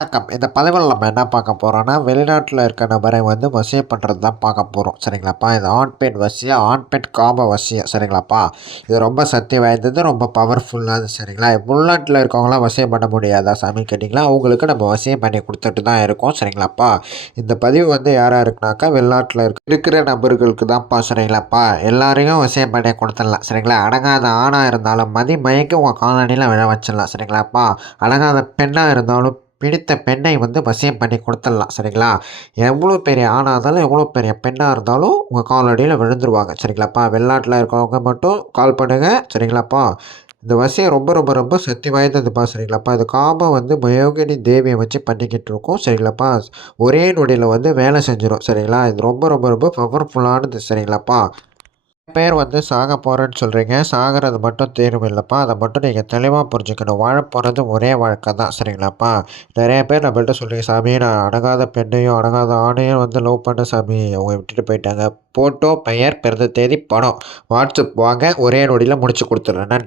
வணக்கம். இந்த பதிவுல நம்ம என்ன பார்க்க போறோம்னா, வெளிநாட்டுல இருக்க நபரை வந்து வசியம் பண்றது தான் பார்க்க போறோம். சரிங்களாப்பா? இது ஆண், பெண் வசியம், ஆண், பெண் காம வசியம். சரிங்களாப்பா? இது ரொம்ப சக்தி வாய்ந்தது, ரொம்ப பவர்ஃபுல்லானது. சரிங்களா? உள்நாட்டுல இருக்கவங்கலாம் வசியம் பண்ண முடியாதா சாமின்னு கேட்டீங்கன்னா, அவங்களுக்கு நம்ம வசியம் பண்ணி குடுத்துட்டு தான் இருக்கோம். சரிங்களாப்பா? இந்த பதிவு வந்து யார் யாருக்குனாக்கா, வெளிநாட்டுல இருக்கிற நபர்களுக்கு தான்ப்பா. சரிங்களாப்பா? எல்லாரையும் வசியம் பண்ணி குடுத்துடலாம். சரிங்களா? அடங்காத ஆணா இருந்தாலும் மதி மயங்கி உங்க காலடியில விழ வச்சிடலாம். சரிங்களாப்பா? அடங்காத பெண்ணா இருந்தாலும் பிடித்த பெண்ணை வந்து வசியம் பண்ணி குடுத்துடலாம். சரிங்களா? எவ்வளோ பெரிய ஆணா இருந்தாலும், எவ்வளோ பெரிய பெண்ணா இருந்தாலும் உங்க காலடியில விழுந்துருவாங்க. சரிங்களாப்பா? வெளிநாட்டுல இருக்கவங்க மட்டும் கால் பண்ணுங்க. சரிங்களாப்பா? இந்த வசியம் ரொம்ப ரொம்ப ரொம்ப சக்தி வாய்ந்ததுப்பா. சரிங்களாப்பா? இது காமம் வந்து மயோகினி தேவிய வச்சு பண்ணிக்கிட்டு இருக்கோம். சரிங்களாப்பா? ஒரே நொடியில வந்து வேலை செஞ்சுரும். சரிங்களா? இது ரொம்ப ரொம்ப ரொம்ப பவர்ஃபுல்லானது. சரிங்களாப்பா? பேர் வந்து சாக போறேன்னு சொல்றீங்க. சாகுறது மட்டும் தீர்வு இல்லப்பா. அத மட்டும் நீங்க தெளிவா புரிஞ்சுக்கணும். வாழப் போறது ஒரே வாழ்க்கை தான். சரிங்களாப்பா? நெறைய பேர் நம்மள்ட்ட சொல்றீங்க, "சாமி நான் அடங்காத பெண்ணையும், அடங்காத ஆணையும் வந்து லவ் பண்ணேன் சாமி. அவங்க விட்டுட்டு போயிட்டாங்க." ஃபோட்டோ, பெயர், பிறந்த தேதி, பணம். வாட்ஸ்அப் வாங்க. ஒரே நொடியில முடிச்சு குடுத்துடுறேன். நன்றி.